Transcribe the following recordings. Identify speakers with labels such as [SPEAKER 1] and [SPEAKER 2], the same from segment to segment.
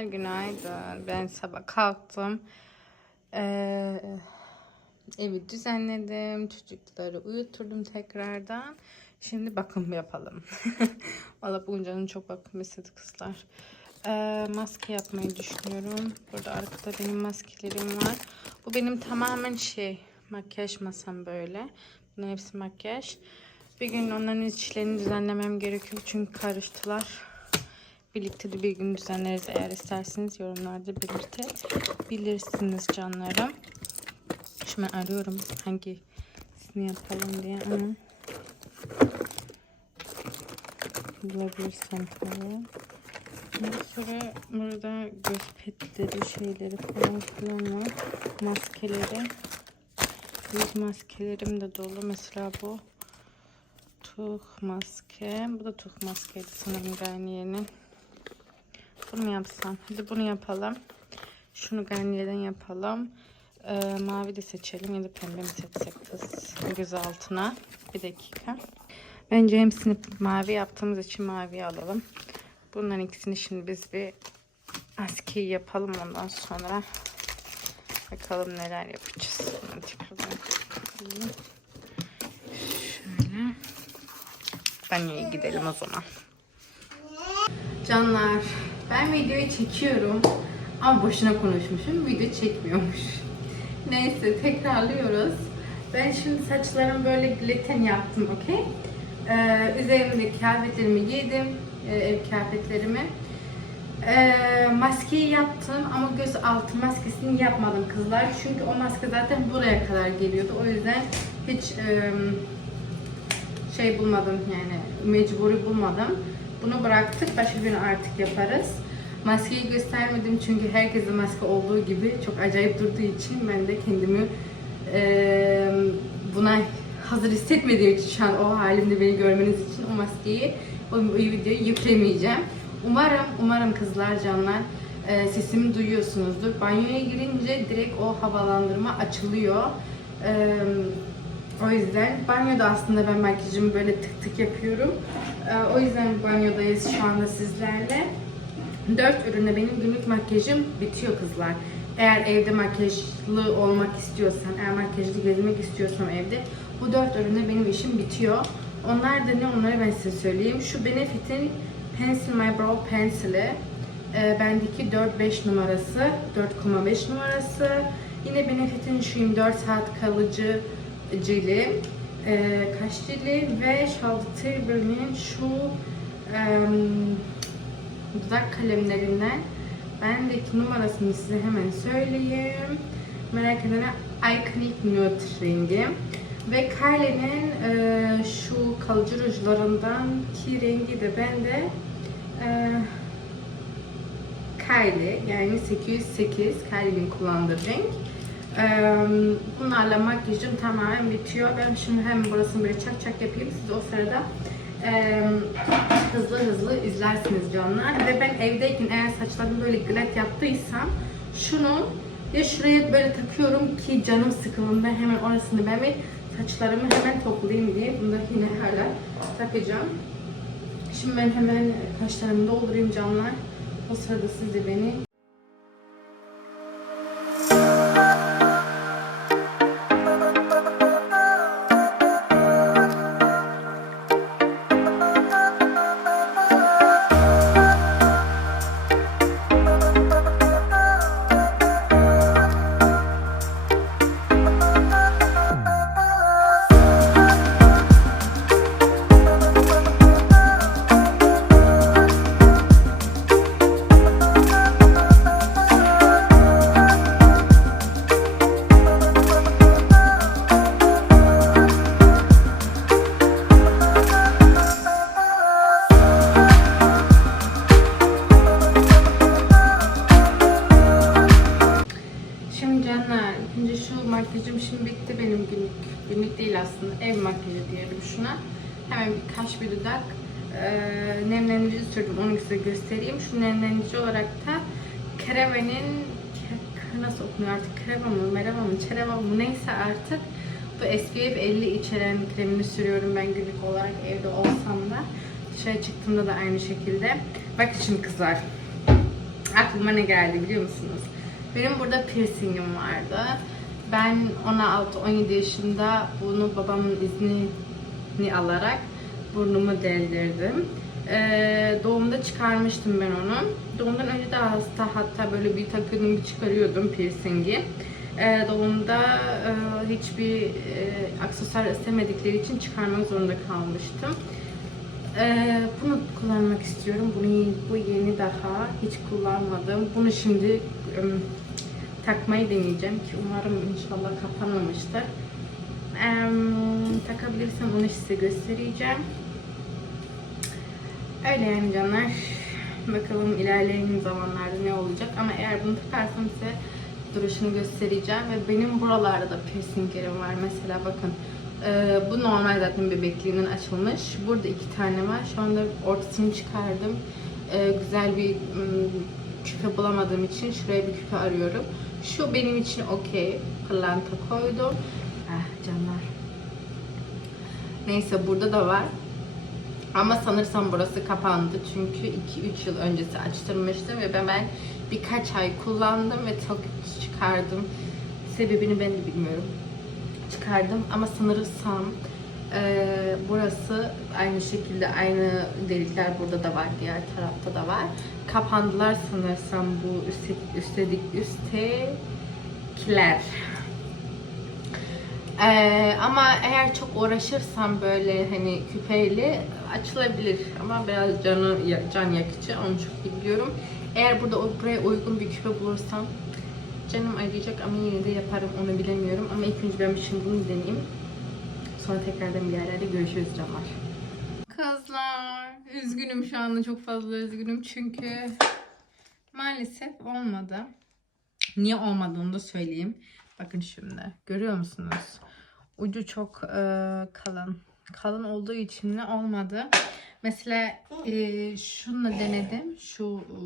[SPEAKER 1] Canlar günaydın. Ben sabah kalktım. Ee, evi düzenledim. Çocukları uyuturdum tekrardan. Şimdi bakım yapalım. Valla bugün canım çok bakım istedi kızlar. Ee, maske yapmayı düşünüyorum. Burada arkada benim maskelerim var. Bu benim tamamen şey makyaj masam böyle. Bunların hepsi makyaj. Bir gün onların içlerini düzenlemem gerekiyor çünkü karıştılar. Birlikte de bir gün düzenleriz eğer isterseniz yorumlarda belirtebilirsiniz canlarım. Şimdi ben arıyorum hangisini yapalım diye ama bulabilirsem falan. Ondan sonra burada göz petleri şeyleri falan filan var. Maskeleri. Yüz maskelerim de dolu. Mesela bu tuh maske. Bu da tuh maskeydi sanırım Garnier'in. Bunu mu? Hadi bunu yapalım. Şunu Garnier'den yapalım. Ee, mavi de seçelim ya da pembe mi seçsek kız göz altına. Bir dakika. Bence hepsini mavi yaptığımız için mavi alalım. Bunların ikisini şimdi biz bir aski yapalım ondan sonra bakalım neler yapacağız. Şöyle banyoya gidelim o zaman. Canlar ben videoyu çekiyorum ama boşuna konuşmuşum. Video çekmiyormuş. Neyse tekrarlıyoruz. Ben şimdi saçlarımı böyle gluten yaptım okey. Ee, üzerimde kıyafetlerimi giydim. e, ev kıyafetlerimi. Ee, maskeyi yaptım ama göz altı maskesini yapmadım kızlar. Çünkü o maske zaten buraya kadar geliyordu. O yüzden hiç e, şey bulmadım yani mecburi bulmadım. Bunu bıraktık. Başka gün artık yaparız. Maskeyi göstermedim çünkü herkesin maske olduğu gibi çok acayip durduğu için ben de kendimi e, buna hazır hissetmediğim için şu an o halimde beni görmeniz için o maskeyi o, o videoyu yüklemeyeceğim. Umarım, umarım kızlar canlar e, sesimi duyuyorsunuzdur. Banyoya girince direkt o havalandırma açılıyor. E, o yüzden banyoda aslında ben makyajımı böyle tık tık yapıyorum. E, o yüzden banyodayız şu anda sizlerle. 4 ürünle benim günlük makyajım bitiyor kızlar. Eğer evde makyajlı olmak istiyorsan, eğer makyajlı gezmek istiyorsam evde bu 4 ürünle benim işim bitiyor. Onlar da ne onları ben size söyleyeyim. Şu Benefit'in Pencil My Brow Pencil'i. E, bendeki 4-5 numarası, 4,5 numarası. Yine Benefit'in şu 24 saat kalıcı cili, e, kaş cili ve Charlotte şu em, dudak kalemlerinden bendeki numarasını size hemen söyleyeyim. Merak edene Iconic Nude rengi. Ve Kylie'nin e, şu kalıcı rujlarından ki rengi de bende e, Kylie yani 808 Kylie'nin kullandığı renk. Bunlarla makyajım tamamen bitiyor. Ben şimdi hem burasını böyle çak çak yapayım. Siz o sırada hızlı hızlı izlersiniz canlar. Ve ben evdeyken eğer saçlarımı böyle glat yaptıysam şunu ya şuraya böyle takıyorum ki canım sıkıldığında hemen orasını ben saçlarımı hemen toplayayım diye. Bunu da yine hala takacağım. Şimdi ben hemen kaşlarımı doldurayım canlar. O sırada siz de beni diyelim şuna. Hemen bir kaş bir dudak e, nemlendirici sürdüm, onu size göstereyim. Şu nemlendirici olarak da Kereve'nin, Ke- nasıl okunuyor artık, Kereva mı, Mereva mı, Çereva mı neyse artık. Bu SPF 50 içeren kremini sürüyorum ben günlük olarak evde olsam da. Dışarı çıktığımda da aynı şekilde. Bak şimdi kızlar, aklıma ne geldi biliyor musunuz? Benim burada piercingim vardı. Ben 16-17 yaşında bunu babamın iznini alarak burnumu deldirdim. Ee, doğumda çıkarmıştım ben onu. Doğumdan önce de hasta hatta böyle bir bir çıkarıyordum piercingi. Ee, doğumda e, hiçbir e, aksesuar istemedikleri için çıkarmak zorunda kalmıştım. Ee, bunu kullanmak istiyorum. Bunu bu yeni daha hiç kullanmadım. Bunu şimdi ım, takmayı deneyeceğim ki umarım inşallah kapanmamıştır. Em, takabilirsem onu size göstereceğim. Öyle yani canlar. Bakalım ilerleyen zamanlarda ne olacak. Ama eğer bunu takarsam size duruşunu göstereceğim. Ve benim buralarda da piercinglerim var. Mesela bakın. e, bu normal zaten bebekliğinden açılmış. Burada iki tane var. Şu anda ortasını çıkardım. E, güzel bir küpe bulamadığım için şuraya bir küpe arıyorum. Şu benim için okey. Pırlanta koydum. Ah canlar. Neyse burada da var. Ama sanırsam burası kapandı çünkü 2-3 yıl öncesi açtırmıştım ve ben, ben birkaç ay kullandım ve çok çıkardım. Sebebini ben de bilmiyorum. Çıkardım ama sanırsam eee, burası aynı şekilde aynı delikler burada da var, diğer tarafta da var. Kapandılar sanırsam bu üstte, üstelik üsttekiler. Ee, ama eğer çok uğraşırsam böyle hani küpeyle açılabilir ama biraz canı can yakıcı onu çok biliyorum. Eğer burada buraya uygun bir küpe bulursam canım acıyacak ama yine de yaparım onu bilemiyorum ama ilk önce ben şimdi bunu deneyeyim. Sonra tekrardan bir yerlerde görüşürüz canlar. Kızlar üzgünüm şu anda çok fazla üzgünüm çünkü maalesef olmadı. Niye olmadığını da söyleyeyim. Bakın şimdi görüyor musunuz? Ucu çok e, kalın. Kalın olduğu için ne olmadı. Mesela e, şununla denedim. Şu e,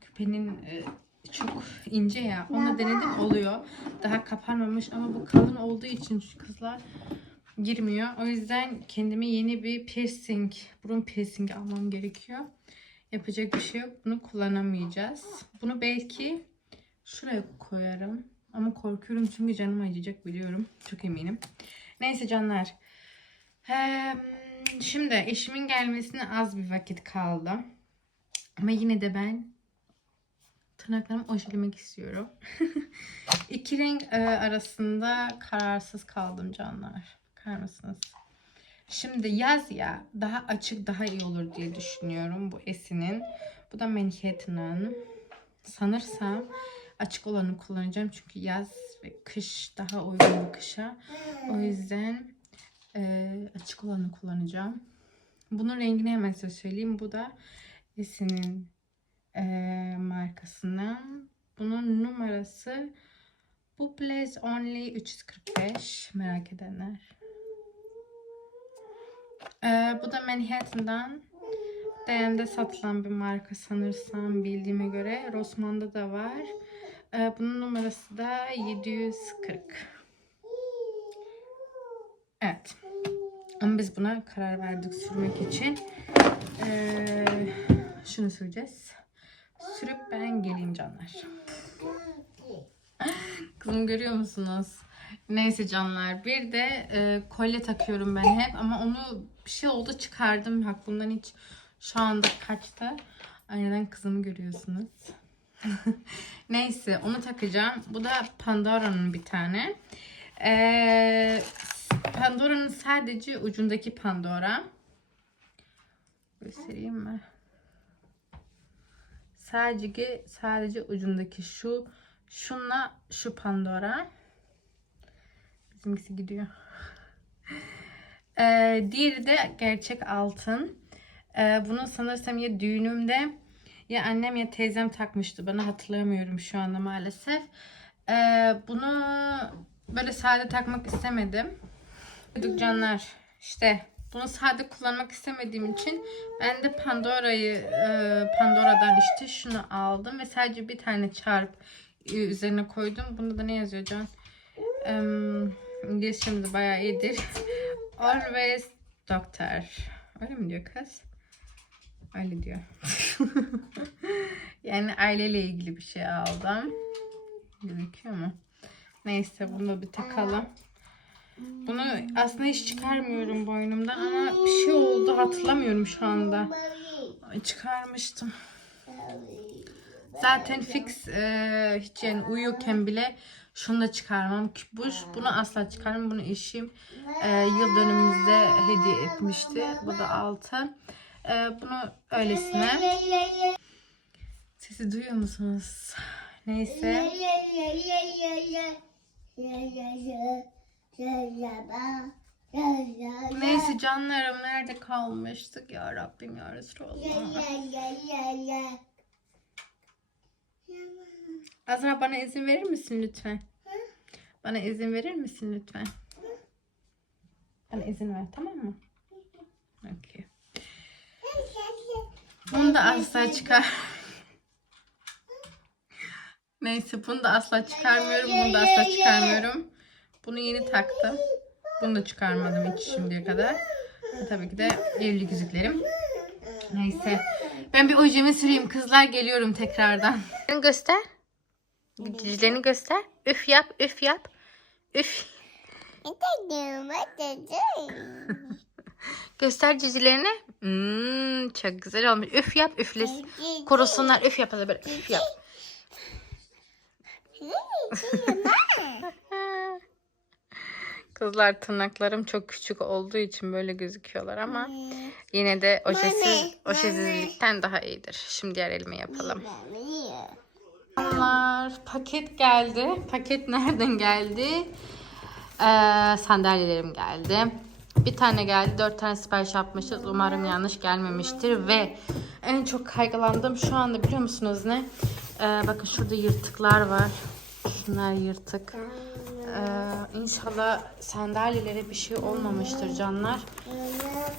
[SPEAKER 1] küpenin e, çok ince ya. Onunla denedim oluyor. Daha kapanmamış ama bu kalın olduğu için şu kızlar girmiyor. O yüzden kendime yeni bir piercing, burun piercing almam gerekiyor. Yapacak bir şey yok. Bunu kullanamayacağız. Bunu belki şuraya koyarım. Ama korkuyorum çünkü canım acıyacak biliyorum. Çok eminim. Neyse canlar. Eee, Şimdi eşimin gelmesine az bir vakit kaldı. Ama yine de ben tırnaklarımı ojelemek istiyorum. İki renk e, arasında kararsız kaldım canlar. Bakar mısınız? Şimdi yaz ya daha açık daha iyi olur diye düşünüyorum bu Esin'in. Bu da Manhattan'ın. Sanırsam açık olanı kullanacağım çünkü yaz ve kış daha uygun bu kışa. O yüzden e, açık olanı kullanacağım. Bunun rengini hemen size söyleyeyim. Bu da Esin'in e, markasından. Bunun numarası bu Blaze Only 345 merak edenler. E, bu da Manhattan'dan DM'de satılan bir marka sanırsam bildiğime göre. Rossmann'da da var. E, bunun numarası da 740. Evet. Ama biz buna karar verdik sürmek için. Ee, şunu süreceğiz. Sürüp ben geleyim canlar. Kızım görüyor musunuz? Neyse canlar. Bir de e, kolye takıyorum ben hep ama onu bir şey oldu çıkardım. Bak bundan hiç şu anda kaçtı. Aynadan kızımı görüyorsunuz. Neyse onu takacağım. Bu da Pandora'nın bir tane. Ee, Pandora'nın sadece ucundaki Pandora. Göstereyim mi? Sadece sadece ucundaki şu şunla şu Pandora. Bizimkisi gidiyor. Ee, diğeri de gerçek altın. Ee, bunu sanırsam ya düğünümde ya annem ya teyzem takmıştı. Bana hatırlamıyorum şu anda maalesef. Ee, bunu böyle sade takmak istemedim. Duyduk canlar. İşte bunu sade kullanmak istemediğim için ben de Pandora'yı e, Pandora'dan işte şunu aldım ve sadece bir tane çarp e, üzerine koydum. Bunda da ne yazıyor Can? Um, İngilizcem de bayağı iyidir. Always doctor. Öyle mi diyor kız? Öyle diyor. yani aileyle ilgili bir şey aldım. Gözüküyor mu? Neyse bunu bir takalım. Bunu aslında hiç çıkarmıyorum boynumdan ama bir şey oldu hatırlamıyorum şu anda. Çıkarmıştım. Zaten fix e, hiç yani uyuyorken bile şunu da çıkarmam. Bu, bunu asla çıkarmam. Bunu eşim e, yıl dönümümüzde hediye etmişti. Bu da altı. E, bunu öylesine. Sesi duyuyor musunuz? Neyse. Neyse canlarım nerede kalmıştık ya Rabbim ya Resulallah. Azra bana izin verir misin lütfen? Bana izin verir misin lütfen? Bana izin ver tamam mı? Okay. Bunu da asla çıkar. Neyse bunu da asla çıkarmıyorum. Bunu da asla çıkarmıyorum. Bunu yeni taktım. Bunu da çıkarmadım hiç şimdiye kadar. Ve Tabii ki de evlilik yüzüklerim. Neyse. Ben bir ojemi süreyim. Kızlar geliyorum tekrardan. Göster. Ciclerini göster. Üf yap, üf yap. Üf. Göster cicilerini. Hmm, çok güzel olmuş. Üf yap, üfle. Kurusunlar. Üf yap. hadi Böyle üf yap. Kızlar tırnaklarım çok küçük olduğu için böyle gözüküyorlar ama yine de ojesiz, ojesizlikten daha iyidir. Şimdi diğer elime yapalım. Kızlar paket geldi. Paket nereden geldi? Ee, sandalyelerim geldi. Bir tane geldi. Dört tane sipariş yapmışız. Umarım yanlış gelmemiştir. Ve en çok kaygılandığım şu anda biliyor musunuz ne? Ee, bakın şurada yırtıklar var. Şunlar yırtık. Ee, inşallah sandalyelere bir şey olmamıştır canlar.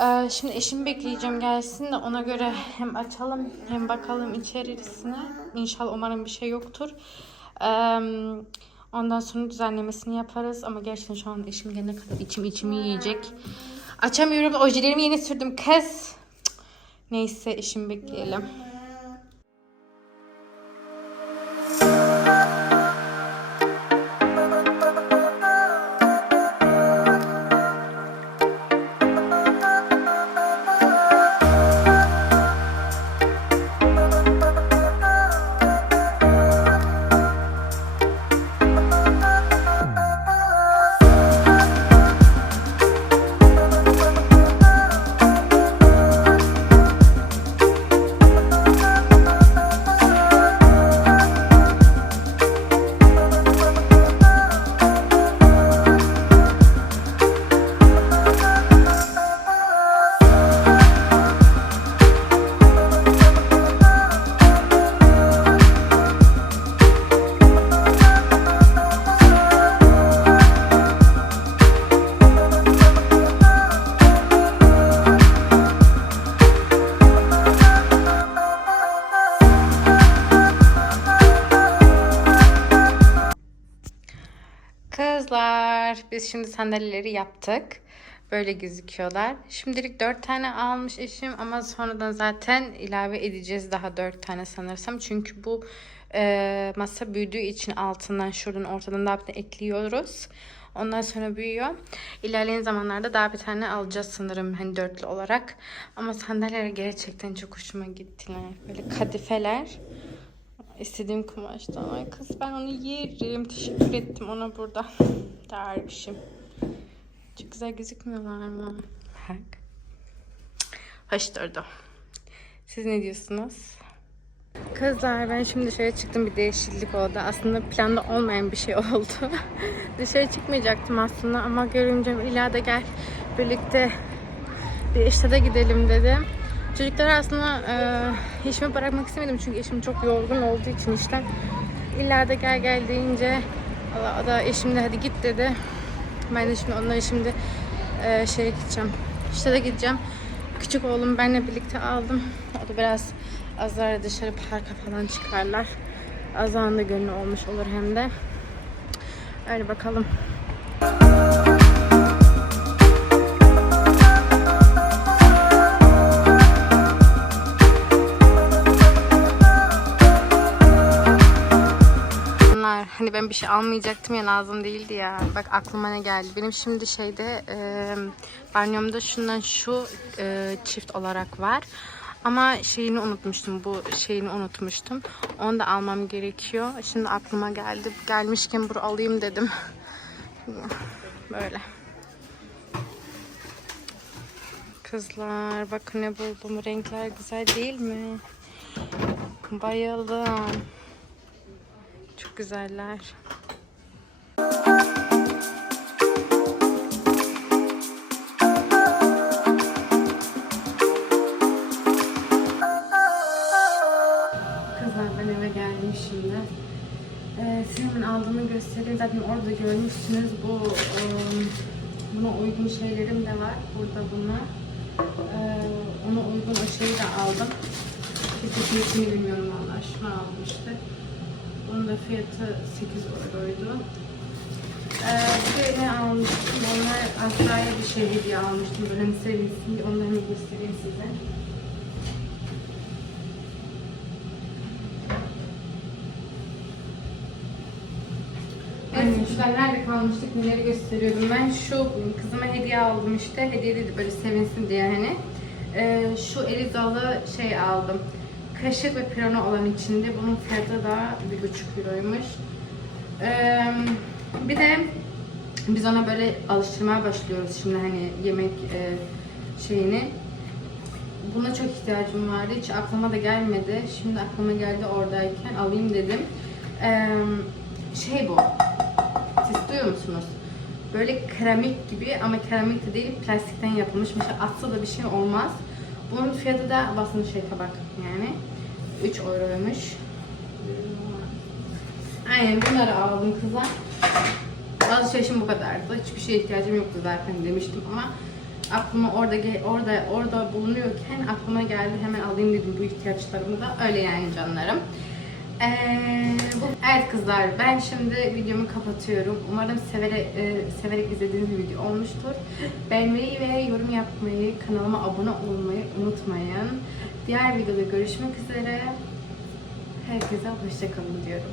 [SPEAKER 1] Ee, şimdi eşimi bekleyeceğim gelsin de ona göre hem açalım hem bakalım içerisine. İnşallah umarım bir şey yoktur. Ee, ondan sonra düzenlemesini yaparız ama gerçekten şu an eşim gelene kadar içim içimi yiyecek. Açamıyorum. Ojelerimi yeni sürdüm kız. Neyse eşimi bekleyelim. Şimdi sandalyeleri yaptık. Böyle gözüküyorlar. Şimdilik 4 tane almış eşim ama sonradan zaten ilave edeceğiz daha 4 tane sanırsam. Çünkü bu e, masa büyüdüğü için altından şuradan ortadan daha bir ekliyoruz. Ondan sonra büyüyor. İlerleyen zamanlarda daha bir tane alacağız sanırım hani dörtlü olarak. Ama sandalyeler gerçekten çok hoşuma gittiler. Böyle kadifeler. İstediğim kumaştan. Ay kız ben onu yerim. Teşekkür ettim ona burada. Dervişim. Çok güzel gözükmüyorlar mı? Bak. Hoş durdu. Siz ne diyorsunuz? Kızlar ben şimdi dışarı çıktım bir değişiklik oldu. Aslında planda olmayan bir şey oldu. dışarı çıkmayacaktım aslında ama görünce İlada gel birlikte bir işe gidelim dedim. Çocukları aslında e, işime bırakmak istemedim çünkü eşim çok yorgun olduğu için işten. İlla gel gel deyince Allah da eşim de hadi git dedi. Ben de şimdi onları şimdi e, şeye gideceğim. İşte de gideceğim. Küçük oğlum benimle birlikte aldım. O da biraz azar dışarı parka falan çıkarlar. Azan da gönlü olmuş olur hem de. Öyle bakalım. canlar hani ben bir şey almayacaktım ya lazım değildi ya. Bak aklıma ne geldi. Benim şimdi şeyde e, banyomda şundan şu e, çift olarak var. Ama şeyini unutmuştum. Bu şeyini unutmuştum. Onu da almam gerekiyor. Şimdi aklıma geldi. Gelmişken bunu alayım dedim. Böyle. Kızlar bakın ne buldum. Renkler güzel değil mi? Bayıldım. Güzeller. Kızlar ben eve geldim şimdi. Ee, Sinem'in aldığını göstereyim. Zaten orada görmüşsünüz. Bu ıı, buna uygun şeylerim de var. Burada bunlar. Ee, ona uygun o şeyi de aldım. Fiyatını bilmiyorum valla. Şunu almıştı. Bunun da fiyatı 8 euroydu. Ee, bir de ne almıştım? Onlar Azra'ya bir şey hediye almıştım. Böyle hani sevinsin diye. Onları bir göstereyim size. Çocuklar nerede kalmıştık neleri gösteriyordum. Ben şu kızıma hediye aldım işte. Hediye dedi böyle sevinsin diye hani. Ee, şu Elizalı şey aldım. Kaşık ve pirana olan içinde. Bunun fiyatı da bir buçuk euroymuş. Bir de biz ona böyle alıştırmaya başlıyoruz şimdi hani yemek şeyini. Buna çok ihtiyacım vardı. Hiç aklıma da gelmedi. Şimdi aklıma geldi oradayken alayım dedim. Şey bu. Siz duyuyor musunuz? Böyle keramik gibi ama keramik de değil plastikten yapılmış. Mesela atsa da bir şey olmaz. Bunun fiyatı da aslında şey tabak yani. 3 euroymuş. Aynen bunları aldım kızlar. Alışverişim bu kadardı. Hiçbir şeye ihtiyacım yoktu zaten demiştim ama aklıma orada orada orada bulunuyorken aklıma geldi hemen alayım dedim bu ihtiyaçlarımı da öyle yani canlarım. Ee, bu- evet kızlar ben şimdi videomu kapatıyorum. Umarım severek, e, severek izlediğiniz bir video olmuştur. Beğenmeyi ve yorum yapmayı, kanalıma abone olmayı unutmayın. Diğer videoda görüşmek üzere. Herkese hoşçakalın diyorum.